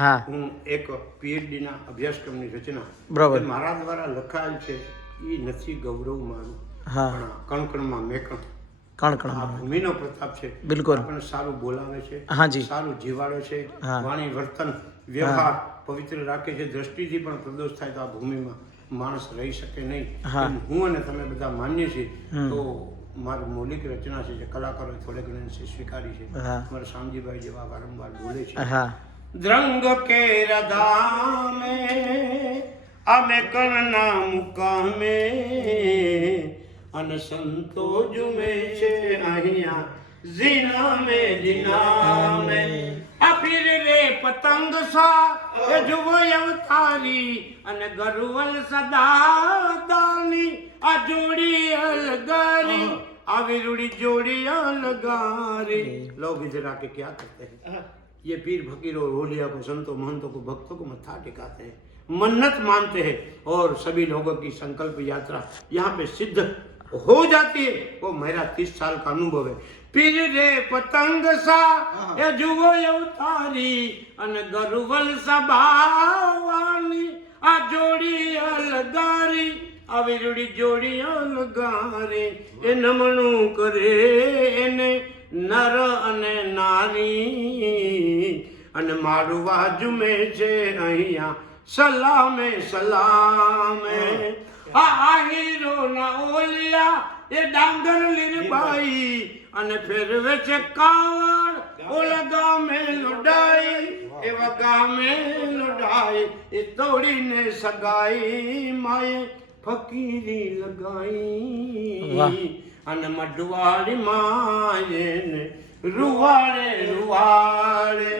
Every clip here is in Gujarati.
હા હું એક PhD-ના અભ્યાસક્રમની રચના બરાબર મારા દ્વારા લખાયેલ છે. એ નથી ગૌરવ મારું, હા પણ કણકણમાં મેકણ કણ આ ભૂમિનો પ્રતાપ છે. બિલકુલ આપણને સારું બોલાવે છે, હાજી સારું જીવાડે છે, હા વાણી વર્તન વ્યવહાર પવિત્ર રાખે છે. દ્રષ્ટિથી પણ પ્રદોષ થાય તો આ ભૂમિમાં માણસ રહી શકે નહીં. હા એમ હું અને તમે બધા માન્ય છીએ. તો મારી મૌલિક રચના છે જે કલાકારોએ થોડે ઘણે સ્વીકારી છે. હા મારા શામજીભાઈ જેવા વારંવાર બોલે છે, હા દ્રંગ કે રધામે અમે કણના મુકામે અને સંતો જુમે છે અહીંયા જીનામે જીનામે આ પીર રે પતંગ સા એ જુવો અવતારી અને ગરુવલ સદા દાની આ જોડી અલગારી આવી રૂડી જોડી અલગારી लोग इधर आके क्या करते हैं? ये पीर फकीरों रोलिया को संतों महंतों को भक्तों को मत्था टिकाते हैं, मन्नत मानते हैं और सभी लोगों की संकल्प यात्रा यहाँ पे सिद्ध हो जाती है. वो मेरा 30 साल का अनुभव है. पीर रे पतंग सा ये जुवो अवतारी અને ગરુવલ સભાવાની આ જોડી અલગારી આવી રૂડી જોડી અલગારી એ નમણું કરે એને નર અને નારી અને મારું વાજુમે છે અહીંયા સલામે સલામે આ આહીરો ના ઓલિયા એ ડાંગર લીરબાઈ અને ફેરવે છે કાવડ ઓલા ગામે લડાઈ એવા ગામે લડાઈ એ તોડીને સગાઈ માએ ફકીરી લગાઈ અને મઢવાડી માયે રૂવાડે રૂવાડે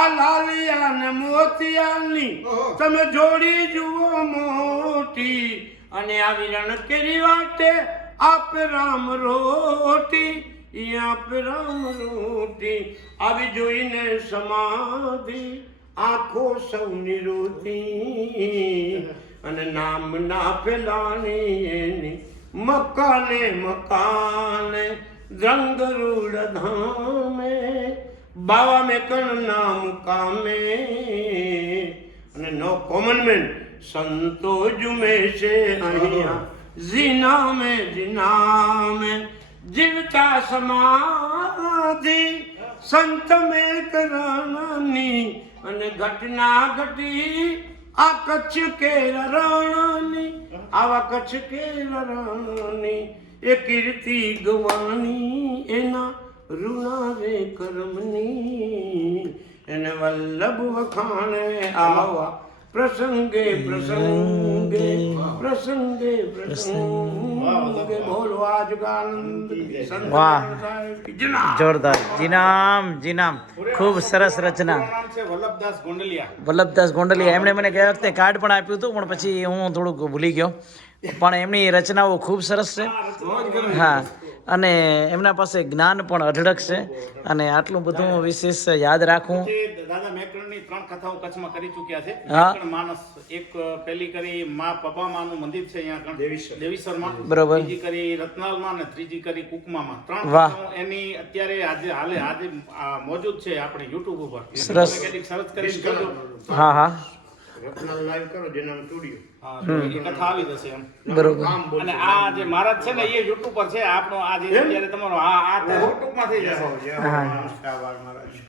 આ લાલિયા ને મોતિયાની તમે જોડી જુઓ મોટી અને આવી રણકેરી વાટે આપ રામ રોટી આપ રામ રોટી આવી જોઈને સમાધિ આંખો સૌની રોતી અને નામ ના ફેલાણી એની મકાને મકાને રંગરૂડ ધામે બાવા મેં કણ નામ કામે અને નો કોમન મેન સંતો જુમે છે અહીંયા જીના में જીવતા સમાધિ સંત મેં કરાણાની અને ઘટના ઘટી આ કચ્છ કે રણાની આવા કચ્છ કે રણાની એ કીર્તિ ગવાની એના ઋણા રે કરમની એને વલ્લભ વખાણે આવા પ્રસંગે પ્રસંગે પ્રસંગે પ્રસંગે બોલો આજ ગાનંદ વાહ જના જોરદાર જીનામ જીનામ ખૂબ સરસ રચના. વલ્લભદાસ ગોંડલિયા વલ્લભદાસ ગોંડલિયા એમણે મને ગયા વખતે કાર્ડ પણ આપ્યું હતું, પણ પછી હું થોડુંક ભૂલી ગયો. પણ એમની રચનાઓ ખૂબ સરસ છે. હા, અને એમના પાસે જ્ઞાન પણ અઢળક છે અને આટલું બધું વિશેષ યાદ રાખવું. દાદા મેકરણની 3 કથાઓ કચ્છમાં કરી ચૂક્યા છે. હા. મેકરણ માનસ એક પહેલી કરી માં પબામાનું મંદિર છે અહીંયા દેવીસરમાં, બરોબર. બીજી કરી રત્નાલમાં અને ત્રીજી કરી કુકમામાં. 3 વાહ. કથાઓ એની અત્યારે આજે મોજૂદ છે આપણે YouTube ઉપર. સરસ. તમે કેટલીક સર્ચ કરી જોજો. હા હા રત્નાલ લાઈવ કરો જેના સ્ટુડિયો હા, તો એ કથા આવી જશે એમ. બરોબર. અને આ જે મહારાજ છે ને એ YouTube પર છે આપણો આ જે અત્યારે તમારો આ YouTube માં થઈ જશે. જય હો, જય હો, નમસ્કાર મહારાજ.